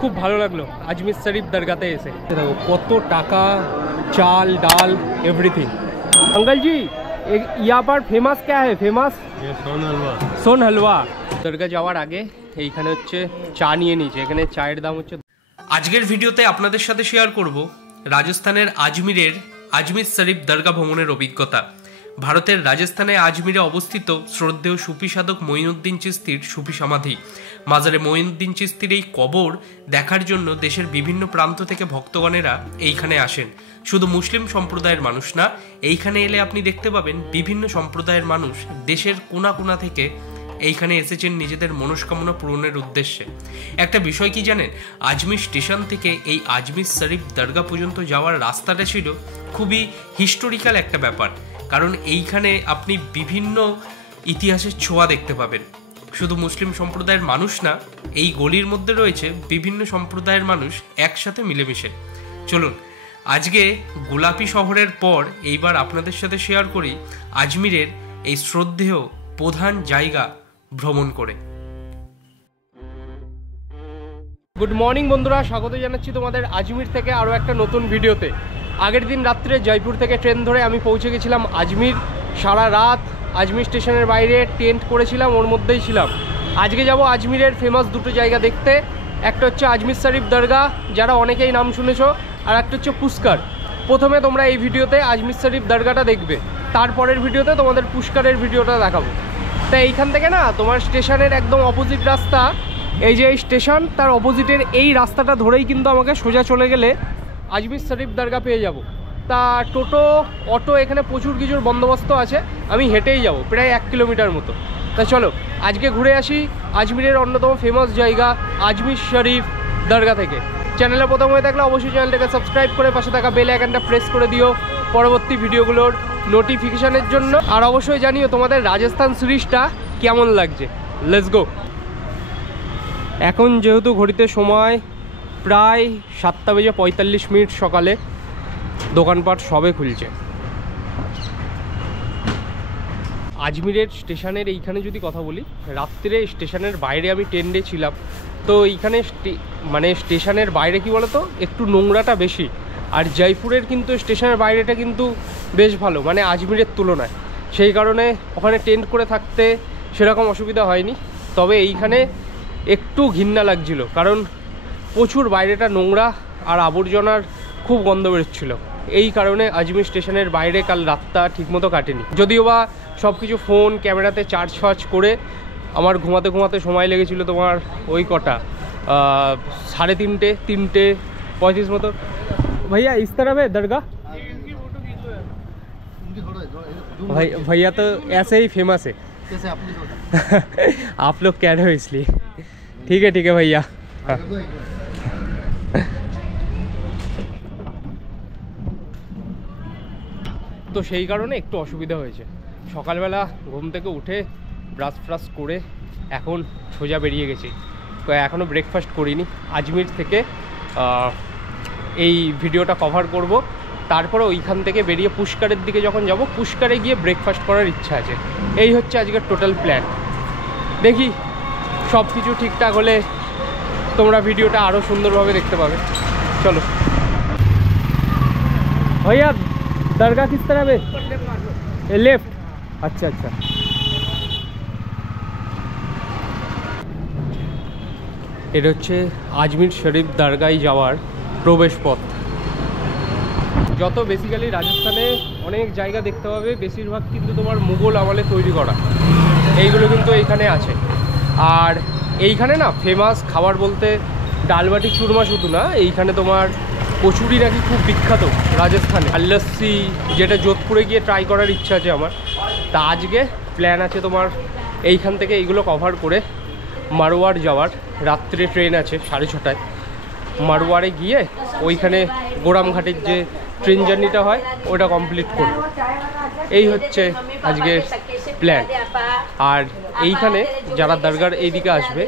खूब भालो लगलो अजमेर शरीफ दरगाहते एसे देखो कत टाका चाल डाल एवरीथिंग। अंकल जी यहाँ पर फेमस क्या है? फेमस सोन हलवा। सोन हलवा। दरगाह যাওয়ার আগে এইখানে হচ্ছে চা নিয়ে নিয়েছে, এখানে চায়ের দাম হচ্ছে। আজকের ভিডিওতে আপনাদের সাথে শেয়ার করব রাজস্থানের আজমিরের আজমির শরীফ দরগা ভ্রমণের অভিজ্ঞতা। ভারতের রাজস্থানে আজমিরে অবস্থিত শ্রদ্ধেয় সুফি সাধক মঈনুদ্দিন চিশতির সুফি সমাধি। মাজারে মঈনুদ্দিন চিশতির এই কবর দেখার জন্য দেশের বিভিন্ন প্রান্ত থেকে ভক্তগণেরা এইখানে আসেন। শুধু মুসলিম সম্প্রদায়ের মানুষ না, এইখানে এলে আপনি দেখতে পাবেন বিভিন্ন সম্প্রদায়ের মানুষ দেশের কোনা কোনা থেকে এইখানে এসেছেন নিজেদের মনস্কামনা পূরণের উদ্দেশ্যে। একটা বিষয় কি জানেন, আজমির স্টেশন থেকে এই আজমির শরীফ দরগা পর্যন্ত যাওয়ার রাস্তাটা ছিল খুবই হিস্টোরিক্যাল একটা ব্যাপার, কারণ এইখানে আপনি বিভিন্ন ইতিহাসের ছোঁয়া দেখতে পাবেন। শুধু মুসলিম সম্প্রদায়ের মানুষ না, এই গলির মধ্যে রয়েছে বিভিন্ন সম্প্রদায়ের মানুষ একসাথে মিলেমিশে। চলুন আজকে গোলাপি শহরের পর এইবার আপনাদের সাথে শেয়ার করি আজমিরের এই শ্রদ্ধেয় প্রধান জায়গা ভ্রমণ করে। গুড মর্নিং বন্ধুরা, স্বাগত জানাচ্ছি তোমাদের আজমির থেকে আরও একটা নতুন ভিডিওতে। আগের দিন রাত্রে জয়পুর থেকে ট্রেন ধরে আমি পৌঁছে গেছিলাম আজমির। সারা রাত আজমির স্টেশনের বাইরে টেন্ট করেছিলাম, ওর মধ্যেই ছিলাম। আজকে যাব আজমিরের ফেমাস দুটো জায়গা দেখতে। একটা হচ্ছে আজমির শরীফ দরগা, যারা অনেকেই নাম শুনেছ, আর একটা হচ্ছে পুষ্কার। প্রথমে তোমরা এই ভিডিওতে আজমির শরীফ দরগাটা দেখবে, তারপরের ভিডিওতে তোমাদের পুষ্কারের ভিডিওটা দেখাবো। তা এইখান থেকে না তোমার স্টেশনের একদম অপোজিট রাস্তা, এই যে এই স্টেশন তার অপোজিটের এই রাস্তাটা ধরেই কিন্তু আমাকে সোজা চলে গেলে আজমির শরীফ দরগা পেয়ে যাব। তা টোটো অটো এখানে প্রচুর কিছুর বন্দোবস্ত আছে, আমি হেঁটেই যাব প্রায় 1 কিলোমিটার মতো। তা চলো আজকে ঘুরে আসি আজমিরের অন্যতম ফেমাস জায়গা আজমির শরীফ দরগা থেকে। চ্যানেলে প্রথম হয়ে থাকলে অবশ্যই চ্যানেলটাকে সাবস্ক্রাইব করে পাশে থাকা বেল আইকনটা প্রেস করে দিও পরবর্তী ভিডিওগুলোর নোটিফিকেশানের জন্য। আর অবশ্যই জানিও তোমাদের রাজস্থান সিরিজটা কেমন লাগছে। Let's go. এখন যেহেতু ঘড়িতে সময় প্রায় 7:45 সকালে, দোকানপাট সবে খুলছে। আজমিরের স্টেশনের এইখানে যদি কথা বলি, রাত্রে স্টেশনের বাইরে আমি টেন্ডে ছিলাম, তো এইখানে মানে স্টেশনের বাইরে কি বলতো একটু নোংরাটা বেশি। আর জয়পুরের কিন্তু স্টেশনের বাইরেটা কিন্তু বেশ ভালো, মানে আজমিরের তুলনায়। সেই কারণে ওখানে টেন্ট করে থাকতে সেরকম অসুবিধা হয়নি। তবে এইখানে একটু ঘৃণা লাগছিল, কারণ প্রচুর বাইরেটা নোংরা আর আবর্জনার খুব গন্ধ বেরোচ্ছিলো। এই কারণে আজমির স্টেশনের বাইরে কাল রাতটা ঠিকমতো কাটেনি। যদিও বা সব কিছু ফোন ক্যামেরাতে চার্জ ফার্জ করে আমার ঘুমাতে ঘুমাতে সময় লেগেছিল তোমার ওই কটা 3:30 3:35 মতো। भैया इस तरफ है दरगाह? भैया तो ऐसे ही फेमस है। आप लोग कह रहे हो इसलिए। ठीक है भैया। তো সেই কারণে একটু অসুবিধা হয়েছে। সকালবেলা ঘুম থেকে উঠে ব্রাশ ফ্রাশ করে এখন সোজা বেরিয়ে গেছি। তো এখনও ব্রেকফাস্ট করিনি। আজমির থেকে এই ভিডিওটা কভার করব, তারপরে ওইখান থেকে বেরিয়ে পুষ্কারের দিকে যখন যাব, পুষ্কারে গিয়ে ব্রেকফাস্ট করার ইচ্ছা আছে। এই হচ্ছে আজকের টোটাল প্ল্যান। দেখি সব কিছু ঠিকঠাক হলে তোমরা ভিডিওটা আরও সুন্দরভাবে দেখতে পাবে। চলো भैया दरगाह किस तरह है? लेफ्ट। अच्छा এটা হচ্ছে আজমির শরীফ দরগায় যাওয়ার প্রবেশ পথ। যত বেসিক্যালি রাজস্থানে অনেক জায়গা দেখতে পাবে, বেশিরভাগ কিন্তু তোমার মুঘল আমলে তৈরি করা, এইগুলো কিন্তু এইখানে আছে। আর এইখানে না ফেমাস খাবার বলতে ডালবাটি চুরমা শুধু না, এইখানে তোমার কচুরি নাকি খুব বিখ্যাত রাজস্থানে, আর লস্যি, যেটা যোধপুরে গিয়ে ট্রাই করার ইচ্ছা আছে আমার। তা আজকে প্ল্যান আছে তোমার এইখান থেকে এইগুলো কভার করে মারওয়ার যাওয়ার। রাত্রে ট্রেন আছে 6:30টায়। মারওয়ারে গিয়ে ওইখানে গোরামঘাটের যে ট্রেন জার্নিটা হয় ওটা কমপ্লিট করব। এই হচ্ছে আজকের প্ল্যান। আর এইখানে যারা দরগার এইদিকে আসবে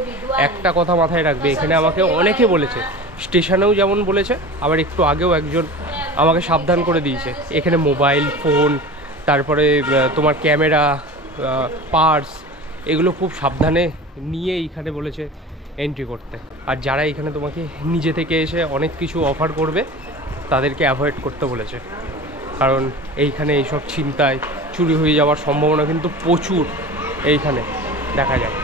একটা কথা মাথায় রাখবে, এখানে আমাকে অনেকে বলেছে, স্টেশনেও যেমন বলেছে, আবার একটু আগেও একজন আমাকে সাবধান করে দিয়েছে, এখানে মোবাইল ফোন, তারপরে তোমার ক্যামেরা, পার্স, এগুলো খুব সাবধানে নিয়ে এইখানে বলেছে এন্ট্রি করতে। আর যারা এখানে তোমাকে নিজে থেকে এসে অনেক কিছু অফার করবে তাদেরকে অ্যাভয়েড করতে বলেছে, কারণ এইখানে এইসব ছিনতাই চুরি হয়ে যাওয়ার সম্ভাবনা কিন্তু প্রচুর এইখানে দেখা যায়।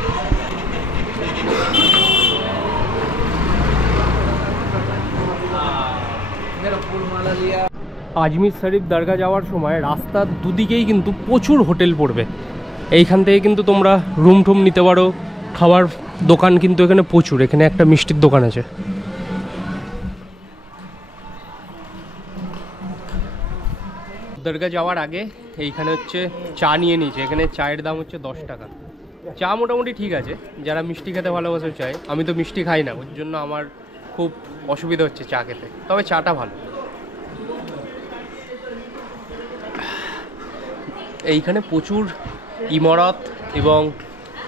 আজমির শরীফ দরগা যাওয়ার সময় রাস্তার দুদিকেই কিন্তু প্রচুর হোটেল পড়বে। এইখান থেকে কিন্তু তোমরা রুম টুম নিতে পারো, খাবার দোকান কিন্তু এখানে প্রচুর। এখানে একটা মিষ্টির দোকান আছে। দরগা যাওয়ার আগে এইখানে হচ্ছে চা নিয়ে নিয়েছে। এখানে চায়ের দাম হচ্ছে 10 টাকা। চা মোটামুটি ঠিক আছে, যারা মিষ্টি খেতে ভালোবাসে চায়। আমি তো মিষ্টি খাই না, ওর জন্য আমার খুব অসুবিধা হচ্ছে চা খেতে, তবে চাটা ভালো। এইখানে প্রচুর ইমারত এবং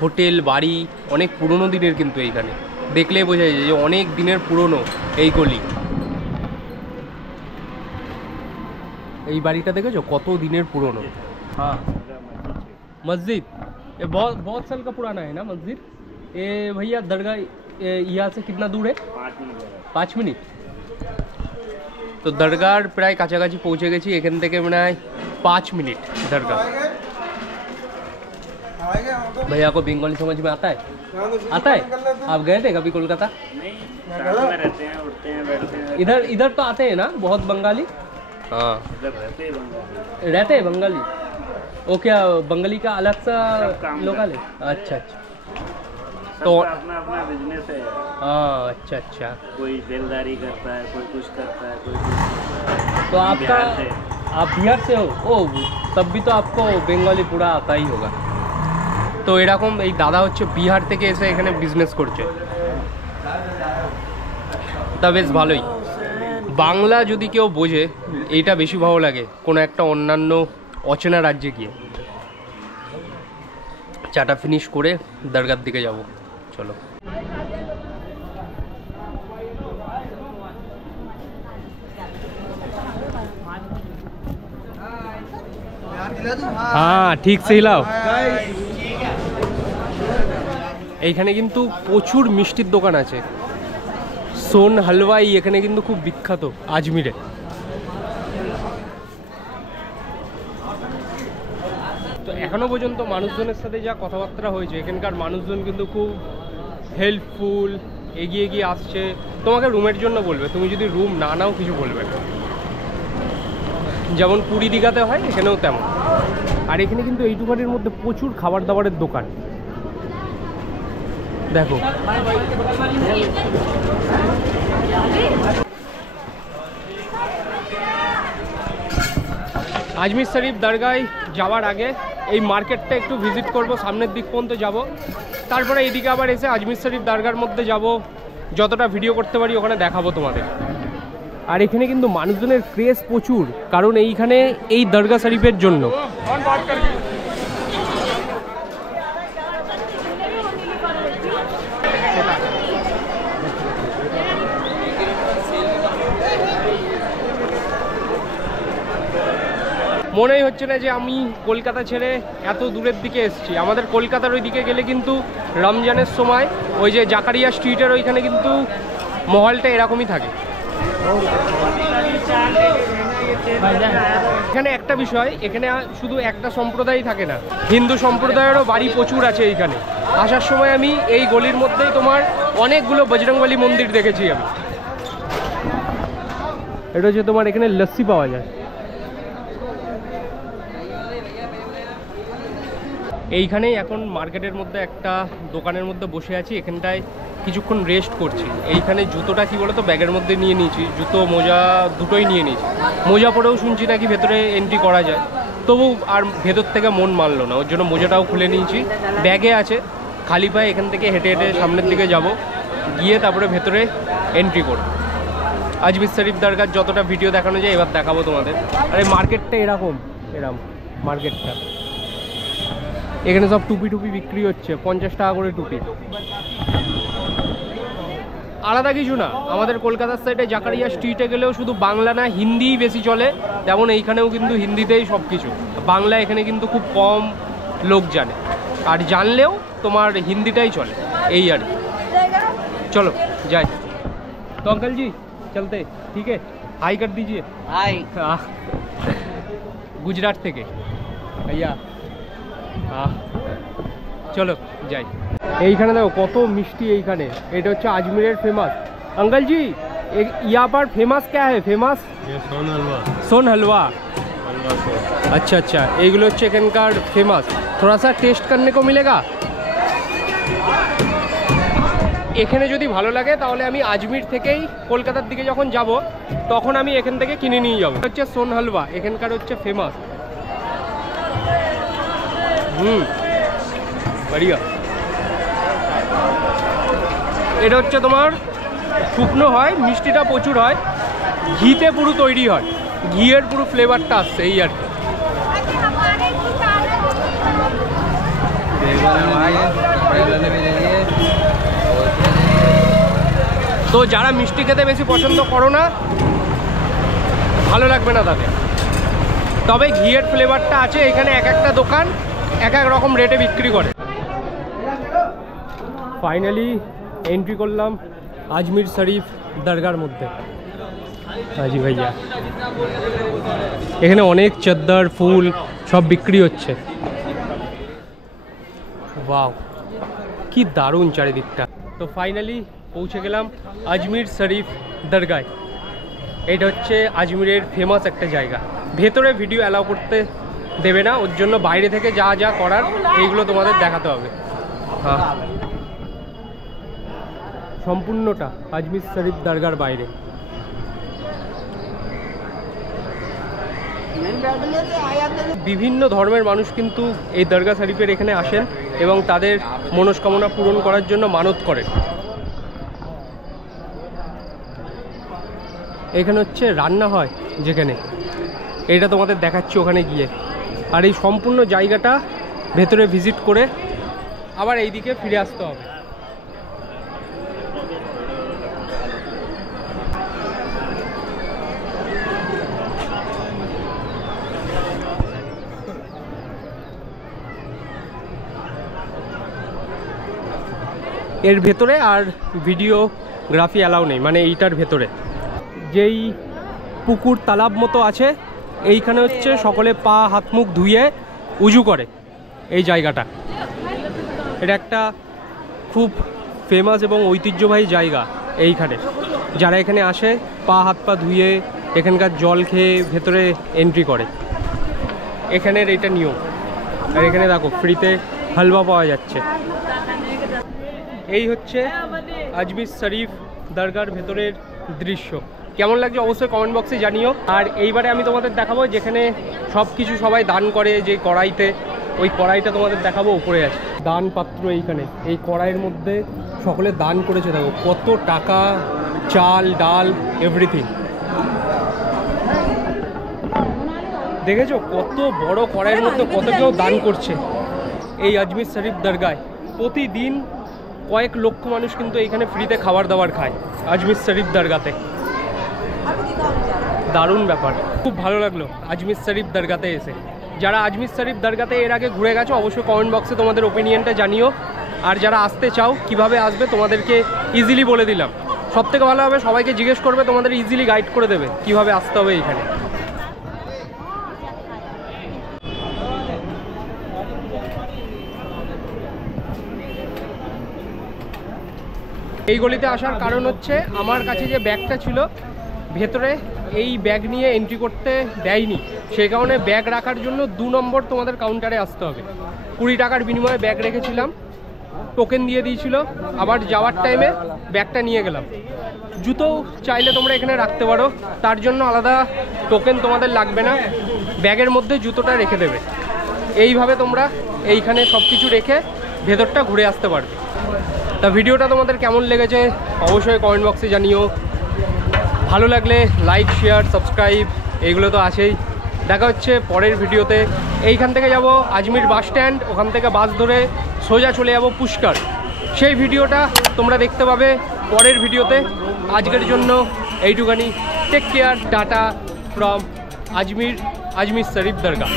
হোটেল বাড়ি, অনেক পুরনো দিনের কিন্তু এইখানে দেখলেই বোঝা যায় যে অনেক দিনের পুরনো এই গলি। এই বাড়িটা দেখেছো কত দিনের পুরনো। হ্যাঁ, मस्जिद ये बहुत साल का पुराना है ना मस्जिद। ये भैया दरगाह यहाँ से कितना दूर है? 5 मिनट। तो दरगाह प्राय काछाकाछि पहुँचे गेছি। এখান থেকে মনে হয় 5 मिनट दरगाह। भैया को बंगाली समझ में आता है? आता है? आप गए थे कभी कोलकाता? नहीं, साथ में रहते हैं, उठते हैं, बैठते हैं। इधर तो आते हैं ना बहुत बंगाली? हाँ, इधर रहते हैं बंगाली। रहते हैं बंगाली। वो क्या बंगाली का अलग सा लोकल है? अच्छा अच्छा। तो अपना अपना बिजनेस है। हाँ, अच्छा अच्छा। कोई बेलदारी करता है, कोई कुछ करता है, कोई कुछ करता है। तो आपका आप बिहार से हो? ओ, तब भी तो आपको बंगाली पूरा आता ही होगा। তো এরকম এই দাদা হচ্ছে বিহার থেকে এসে এখানে বিজনেস করছে। তা বেশ ভালোই। বাংলা যদি কেউ বোঝে এইটা বেশি ভালো লাগে কোনো একটা অন্যান্য অচেনা রাজ্যে গিয়ে। চাটা ফিনিশ করে দরগার দিকে যাব, চলো। হ্যাঁ, ঠিক সে হিলাও। এইখানে কিন্তু প্রচুর মিষ্টির দোকান আছে। সোন হালওয়াই এখানে কিন্তু খুব বিখ্যাত আজমিরে। তো এখনো পর্যন্ত মানুষজনের সাথে যা কথাবার্তা হয়েছে, এখানকার মানুষজন কিন্তু খুব হেল্পফুল, এগিয়ে এগিয়ে আসছে। তোমাকে রুমের জন্য বলবে, তুমি যদি রুম না নাও কিছু বলবে না। যেমন পুরী দীঘাতে হয় এখানেও তেমন। আর এখানে কিন্তু এইটুখানির মধ্যে প্রচুর খাবার দাবারের দোকান দেখো। আজমির শরীফ দরগায় যাওয়ার আগে এই মার্কেটটা একটু ভিজিট করব, সামনের দিক পর্যন্ত যাব, তারপরে এইদিকে আবার এসে আজমির শরীফ দরগার মধ্যে যাব, যতটা ভিডিও করতে পারি ওখানে দেখাবো তোমাদের। আর এখানে কিন্তু মানুষজনের ক্রেজ প্রচুর, কারণ এইখানে এই দরগা শরীফের জন্য। মনেই হচ্ছে না যে আমি কলকাতা ছেড়ে এত দূরের দিকে এসেছি। আমাদের কলকাতার ওই দিকে গেলে কিন্তু রমজানের সময় ওই যে জাকারিয়া স্ট্রিটের ওইখানে কিন্তু মহলটা এরকমই থাকে। এখানে একটা বিষয়, এখানে শুধু একটা সম্প্রদায় থাকে না, হিন্দু সম্প্রদায়েরও বাড়ি প্রচুর আছে এইখানে। আসার সময় আমি এই গলির মধ্যেই তোমার অনেকগুলো বজরংবলী মন্দির দেখেছি আমি। এটা হচ্ছে তোমার এখানে লস্যি পাওয়া যায়। এইখানেই এখন মার্কেটের মধ্যে একটা দোকানের মধ্যে বসে আছি, এখানটায় কিছুক্ষণ রেস্ট করছি। এইখানে জুতোটা কি বলো তো ব্যাগের মধ্যে নিয়ে নিয়েছি, জুতো মোজা দুটোই নিয়ে নিয়েছি। মোজা পরেও শুনছি নাকি ভেতরে এন্ট্রি করা যায়, তবু আর ভেতর থেকে মন মানলো না, ওর জন্য মোজাটাও খুলে নিয়েছি। ব্যাগে আছে, খালি পায়ে এখান থেকে হেঁটে হেঁটে সামনের দিকে যাব, গিয়ে তারপরে ভেতরে এন্ট্রি করব। আজমির শরীফ দরগার যতটা ভিডিও দেখানো যায় এবার দেখাবো তোমাদের। আর এই মার্কেটটা এরকম মার্কেটটা, এখানে সব টুপি টুপি বিক্রি হচ্ছে, 50 টাকা করে টুপি। আলাদা কিছু না, আমাদের কলকাতার সাইডে জাকারিয়া স্ট্রিটে গেলেও শুধু বাংলা না হিন্দিই বেশি চলে, তেমন এইখানেও কিন্তু হিন্দিতেই সব কিছু। বাংলা এখানে কিন্তু খুব কম লোক জানে, আর জানলেও তোমার হিন্দিটাই চলে, এই আর কি। चलो जाए। तो अंकल जी चलते, ठीक है, हाई कर दीजिए। हाय। गुजरात থেকে भैया। চলো যাই। এইখানে দেখো কত মিষ্টি, এইখানে এটা হচ্ছে আজমিরের ফেমাস। अंकल जी यहाँ पर फेमस क्या है? फेमस सोन हलवा। सोन हलवा। अच्छा अच्छा, এইগুলো হচ্ছে এখানকার ফেমাস। थोड़ा सा टेस्ट करने को मिलेगा। এখানে যদি ভালো লাগে তাহলে আমি আজমির থেকেই কলকাতার দিকে যখন যাব তখন আমি এখান থেকে কিনে নিয়ে যাব। হচ্ছে সোন হালুয়া এখানকার হচ্ছে ফেমাস। बढ़िया। এটা হচ্ছে তোমার শুকনো হয়, মিষ্টিটা প্রচুর হয়, ঘিতে পুরো তৈরি হয়, ঘিয়ের পুরো ফ্লেভারটা আসছে এই আর কি। তো যারা মিষ্টি খেতে বেশি পছন্দ করো না, ভালো লাগবে না তাদের, তবে ঘিয়ের ফ্লেভারটা আছে। এখানে এক একটা দোকান এক এক রকম রেটে বিক্রি করে। ফাইনালি এন্ট্রি করলাম আজমির শরীফ দরগার মধ্যে। হাজি ভাইয়া, এখানে অনেক চাদর ফুল সব বিক্রি হচ্ছে। ওয়াও, কি দারুণ চারিদিকটা। তো ফাইনালি পৌঁছে গেলাম আজমির শরীফ দরগায়। এটা হচ্ছে আজমিরের ফেমাস একটা জায়গা। ভেতরে ভিডিও অ্যালাউ করতে দেবে না, ওর জন্য বাইরে থেকে যা যা করার এইগুলো তোমাদের দেখাতে হবে। হ্যাঁ, সম্পূর্ণটা আজমির শরীফ দরগার বাইরে। বিভিন্ন ধর্মের মানুষ কিন্তু এই দরগা শরীফের এখানে আসেন এবং তাদের মনস্কামনা পূরণ করার জন্য মানত করেন। এখানে হচ্ছে রান্না হয় যেখানে, এটা তোমাদের দেখাচ্ছি ওখানে গিয়ে। আর এই সম্পূর্ণ জায়গাটা ভেতরে ভিজিট করে আবার এই দিকে ফিরে আসতে হবে। এর ভেতরে আর ভিডিওগ্রাফি অ্যালাউ নেই, মানে এইটার ভেতরে যেই পুকুর তালাব মতো আছে এইখানে হচ্ছে সকলে পা হাত মুখ ধুয়ে উজু করে। এই জায়গাটা, এটা একটা খুব ফেমাস এবং ঐতিহ্যবাহী জায়গা। এইখানে যারা এখানে আসে পা হাত পা ধুয়ে এখানকার জল খেয়ে ভেতরে এন্ট্রি করে। এখানের এইটা নিয়ম। আর এখানে দেখো ফ্রিতে হালুয়া পাওয়া যাচ্ছে। এই হচ্ছে আজমির শরীফ দরগার ভেতরের দৃশ্য। কেমন লাগছে অবশ্যই কমেন্ট বক্সে জানিও। আর এইবারে আমি তোমাদের দেখাবো যেখানে সব কিছু সবাই দান করে, যে কড়াইতে, ওই কড়াইটা তোমাদের দেখাবো। উপরে আছে দান পাত্র। এইখানে এই কড়াইয়ের মধ্যে সকলে দান করেছে। দেখো কত টাকা, চাল ডাল এভরিথিং। দেখেছো কত বড় কড়াইয়ের মধ্যে কত কেউ দান করছে। এই আজমির শরীফ দরগায় প্রতিদিন কয়েক লক্ষ মানুষ কিন্তু এখানে ফ্রিতে খাবার দাবার খায় আজমির শরীফ দরগাতে। দারুণ ব্যাপার, খুব ভালো লাগলো আজমির শরীফ দরগাতে এসে। যারা আজমির শরীফ দরগাতে এর আগে ঘুরে গেছো অবশ্যই কমেন্ট বক্সে তোমাদের ওপিনিয়নটা জানিও। আর যারা আসতে চাও কিভাবে আসবে তোমাদেরকে ইজিলি বলে দিলাম। সবথেকে ভালো হবে সবাইকে জিজ্ঞেস করবে, তোমাদের ইজিলি গাইড করে দেবে কিভাবে আসতে হবে এইখানে। এই গলিতে আসার কারণ হচ্ছে আমার কাছে যে ব্যাগটা ছিল ভেতরে, এই ব্যাগ নিয়ে এন্ট্রি করতে দেয়নি। সেই কারণে ব্যাগ রাখার জন্য 2 নম্বর তোমাদের কাউন্টারে আসতে হবে। 20 টাকার বিনিময়ে ব্যাগ রেখেছিলাম, টোকেন দিয়ে দিয়েছিল। আবার যাওয়ার টাইমে ব্যাগটা নিয়ে গেলাম। জুতো চাইলে তোমরা এখানে রাখতে পারো, তার জন্য আলাদা টোকেন তোমাদের লাগবে না, ব্যাগের মধ্যে জুতোটা রেখে দেবে। এইভাবে তোমরা এইখানে সব কিছু রেখে ভেতরটা ঘুরে আসতে পারবে। তা ভিডিওটা তোমাদের কেমন লেগেছে অবশ্যই কমেন্ট বক্সে জানিও। ভালো লাগলে লাইক শেয়ার সাবস্ক্রাইব এইগুলো তো আছেই। দেখা হচ্ছে পরের ভিডিওতে। এইখান থেকে যাব আজমির বাস স্ট্যান্ড, ওখান থেকে বাস ধরে সোজা চলে যাব পুষ্কর। সেই ভিডিওটা তোমরা দেখতে পাবে পরের ভিডিওতে। আজকের জন্য এইটুখানি। Take care, tata from Ajmer Sharif Dargah.